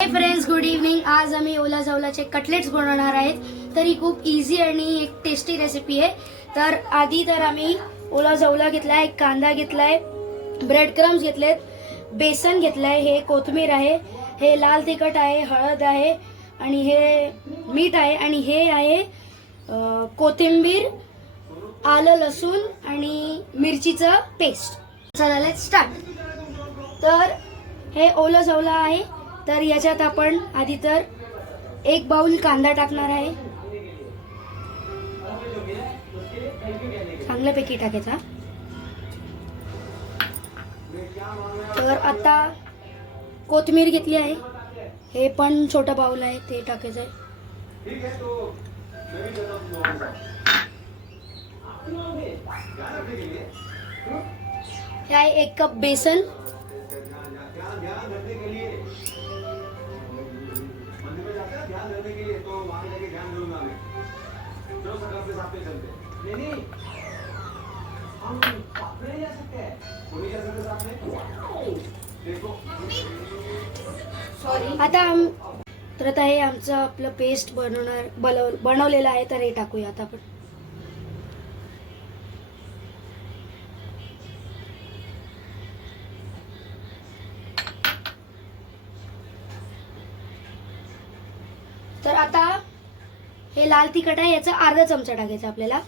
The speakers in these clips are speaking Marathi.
Hi friends, good evening. आज आम्ही ओला जवलाचे कटलेट्स बनवणार आहेत. तर ही खूप इझी आणि एक टेस्टी रेसिपी आहे. तर आधी तर आम्ही ओला जवला घेतलाय, कांदा घेतलाय, ब्रेड क्रम्स घेतलेत, बेसन घेतलाय, हे कोथिंबीर आहे, हे लाल तिखट आहे, हळद आहे आणि हे मीठ आहे आणि हे आहे कोथिंबीर, आलं लसूण आणि मिरचीचं पेस्ट. चला लेट्स स्टार्ट. तर हे ओला जवला आहे. तर याच्यात आपण आधी तर 1 बाउल कांदा टाकणार आहे, चांगल्यापैकी टाकायचा. तर आता कोथिंबीर घेतली आहे, हे पण छोटा बाउल आहे, ते टाकायचं आहे. हे आहे 1 कप बेसन, आता हे आमचं आपलं पेस्ट बनवलेलं आहे. तर हे टाकूया आता आपण. तर आता हे लाल तिखट आहे, याचा अर्धा चमचा टाकायचा आपल्याला.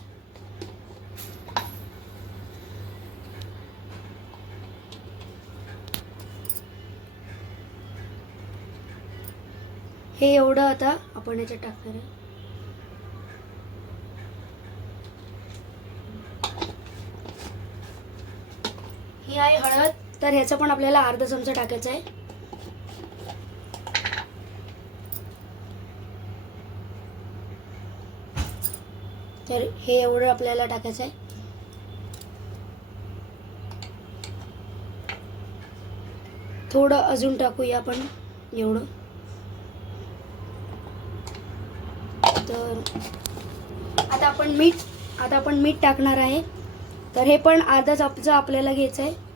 हे एवढं आता आपण याच्यात टाकणार आहे. ही आहे हळद, तर ह्याचा पण आपल्याला अर्धा चमचा टाकायचा आहे. तर हे एवढं आपल्याला टाकायचं आहे. थोडं अजून टाकूया आपण एवढं. तर आता आपण मीठ टाकणार आहे. तर हे पण अर्धा चमचा आपल्याला घ्यायचं आहे.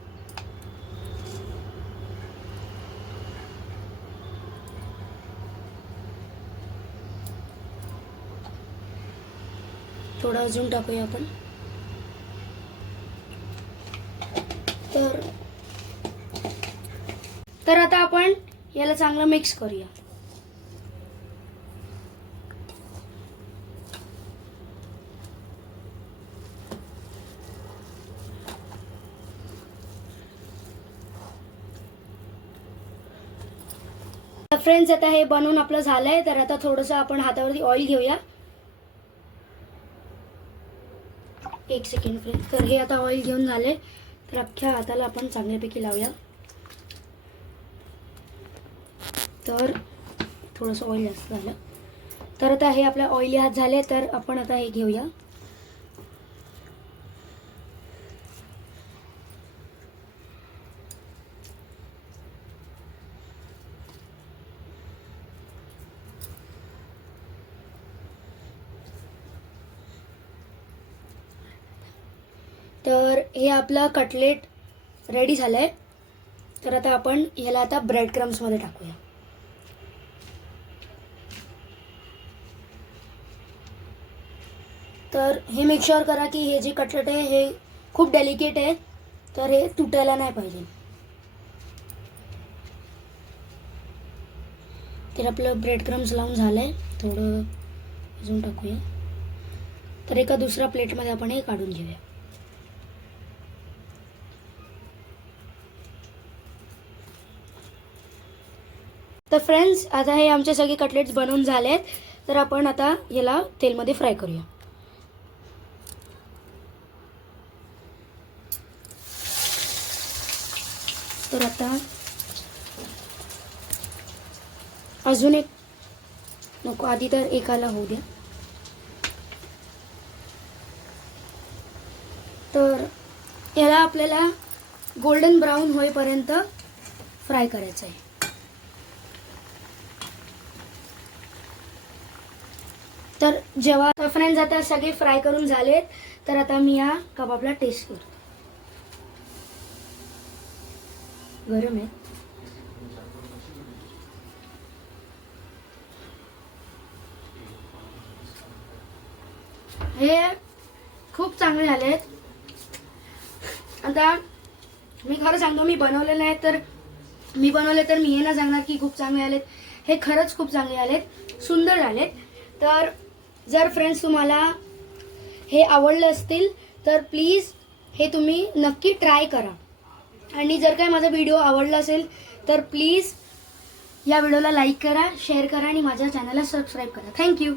थोडं अजून टाकूया आपण. तर आता आपण याला चांगलं मिक्स करूया. फ्रेंड्स, आता हे बनवून आपलं झालंय. तर आता थोडंसं आपण हातावरती ऑइल घेऊया. 1 सेकंड फ्रेंड्स. तर हे आता ऑइल घेऊन झाले. तर अख्ख्या हाताला आपण चांगल्यापैकी लावूया. तर थोडंसं ऑइल जास्त झालं. तर आता हे आपल्या ऑइली हात झाले. तर आपण आता हे घेऊया. तर हे आपलं कटलेट रेडी झालंय. तर आता आपण ह्याला आता ब्रेड क्रम्स मध्ये टाकूया. तर हे मेक शुअर करा की हे जे कटलेट आहे हे खूप डेलिकेट आहे, तर हे तुटायला नाही पाहिजे. तर आपलं ब्रेड क्रम्स लावून झालंय. थोडं अजून टाकूया. तर एका दुसऱ्या प्लेटमध्ये आपण हे काढून घेऊया. तर फ्रेंड्स, आता हे आमचे सगळे कटलेट्स बनवून झालेत. तर आपण आता याला तेलमध्ये फ्राय करूया. तर आता अजून एक नको, आधी तर एकाला होऊ द्या. तर याला आपल्याला गोल्डन ब्राऊन होईपर्यंत फ्राय करायचं आहे. तर जेव्हा फ्रेंड्स आता सगळे फ्राय करून झालेत, तर आता मी या कबाबला टेस्ट करतो. गरम आहे. हे खूप चांगले झालेत. आता मी खरं सांगतो, मी बनवले नाही तर मी हे ना सांगणार की खूप चांगले आलेत. हे खरंच खूप चांगले आलेत, सुंदर झालेत. तर जर फ्रेंड्स तुम्हाला हे आवडलं असतील तर प्लीज हे तुम्ही नक्की ट्राय करा. आणि जर काय माझा व्हिडिओ आवडला असेल तर प्लीज या व्हिडिओला लाईक करा, शेअर करा आणि माझ्या चॅनलला सबस्क्राईब करा. थँक्यू.